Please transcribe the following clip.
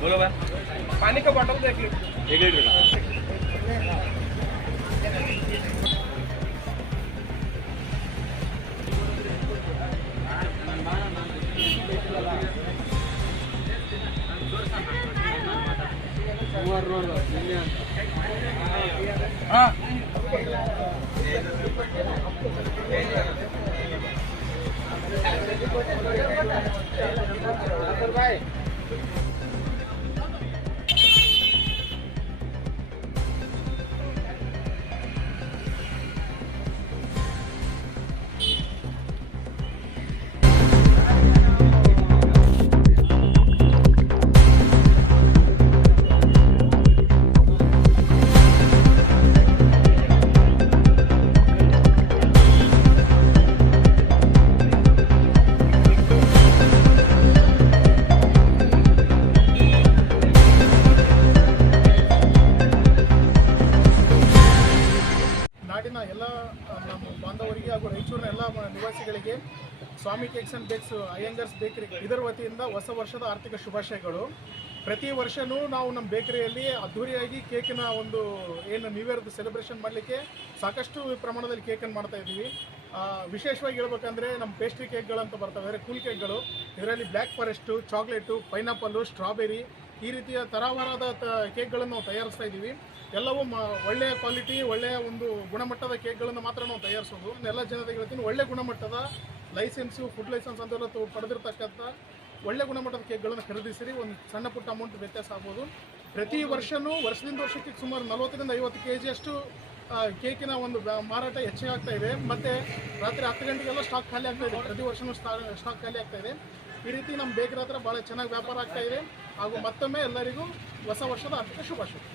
बोलो भाई, पानी का बॉटल देख लो, 1 लीटर। हाँ ನಾಡಿನ ಎಲ್ಲ ನಮ್ಮ ಬಾಂಧವರಿಗೆ ಹಾಗೂ ರಾಯಚೂರಿನ ಎಲ್ಲ ನಿವಾಸಿಗಳಿಗೆ ಸ್ವಾಮಿ ಕೇಕ್ಸ್ ಆ್ಯಂಡ್ ಬೇಕ್ಸ್ ಅಯ್ಯಂಗರ್ಸ್ ಬೇಕರಿ ಇದರ ವತಿಯಿಂದ ಹೊಸ ವರ್ಷದ ಆರ್ಥಿಕ ಶುಭಾಶಯಗಳು. ಪ್ರತಿ ವರ್ಷವೂ ನಾವು ನಮ್ಮ ಬೇಕರಿಯಲ್ಲಿ ಅದ್ಧೂರಿಯಾಗಿ ಕೇಕಿನ ಒಂದು ಏನು ನ್ಯೂ ಇಯರ್ದು ಸೆಲೆಬ್ರೇಷನ್ ಮಾಡಲಿಕ್ಕೆ ಸಾಕಷ್ಟು ಪ್ರಮಾಣದಲ್ಲಿ ಕೇಕನ್ನು ಮಾಡ್ತಾ ಇದ್ದೀವಿ. ವಿಶೇಷವಾಗಿ ಹೇಳ್ಬೇಕಂದ್ರೆ ನಮ್ಮ ಪೇಸ್ಟ್ರಿ ಕೇಕ್ಗಳಂತ ಬರ್ತವೆ, ಕೂಲ್ ಕೇಕ್ಗಳು. ಇದರಲ್ಲಿ black forest, chocolate, pineapple, strawberry ಈ ರೀತಿಯ ತರಹವಾದ ಕೇಕ್ಗಳನ್ನು ನಾವು ತಯಾರಿಸ್ತಾ ಇದ್ದೀವಿ. ಎಲ್ಲವೂ ಒಳ್ಳೆಯ ಕ್ವಾಲಿಟಿ, ಒಳ್ಳೆಯ ಒಂದು ಗುಣಮಟ್ಟದ ಕೇಕ್ಗಳನ್ನು ಮಾತ್ರ ನಾವು ತಯಾರಿಸೋದು. ಎಲ್ಲ ಜನತೆಗೆ ಹೇಳ್ತೀನಿ, ಒಳ್ಳೆಯ ಗುಣಮಟ್ಟದ ಲೈಸೆನ್ಸು, ಫುಡ್ ಲೈಸೆನ್ಸ್ ಅಂತೆಲ್ಲ ಪಡೆದಿರ್ತಕ್ಕಂಥ ಒಳ್ಳೆ ಗುಣಮಟ್ಟದ ಕೇಕ್ಗಳನ್ನು ಖರೀದಿಸಿರಿ. ಒಂದು ಸಣ್ಣ ಪುಟ್ಟ ಅಮೌಂಟ್ ವ್ಯತ್ಯಾಸ ಆಗ್ಬೋದು. ಪ್ರತಿ ವರ್ಷವೂ ವರ್ಷದಿಂದ ವರ್ಷಕ್ಕೆ ಸುಮಾರು 40ರಿಂದ 50 kgಯಷ್ಟು ಕೇಕಿನ ಒಂದು ಮಾರಾಟ ಹೆಚ್ಚಾಗ್ತಾ ಇದೆ. ಮತ್ತು ರಾತ್ರಿ 10 ಗಂಟೆಗೆಲ್ಲ ಸ್ಟಾಕ್ ಖಾಲಿ ಆಗ್ತಾ ಇದೆ. ಪ್ರತಿ ವರ್ಷವೂ ಸ್ಟಾಕ್ ಖಾಲಿ ಆಗ್ತಾ ಇದೆ. ಈ ರೀತಿ ನಮ್ಮ ಬೇಕರಿ ಹತ್ರ ಭಾಳ ಚೆನ್ನಾಗಿ ವ್ಯಾಪಾರ ಆಗ್ತಾ ಇದೆ. ಹಾಗೂ ಮತ್ತೊಮ್ಮೆ ಎಲ್ಲರಿಗೂ ಹೊಸ ವರ್ಷದ ಆರ್ಥಿಕ ಶುಭಾಶಯಗಳು.